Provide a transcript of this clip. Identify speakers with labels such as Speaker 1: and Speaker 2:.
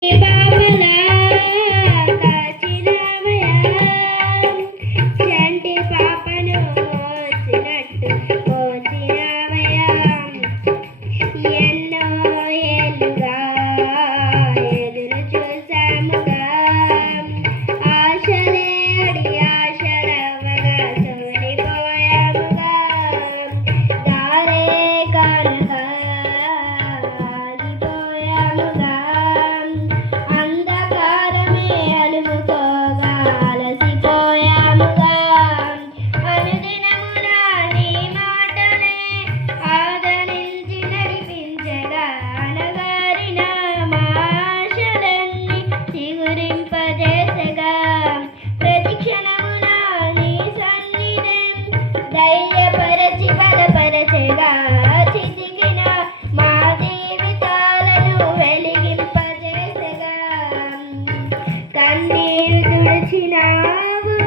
Speaker 1: Kita You know.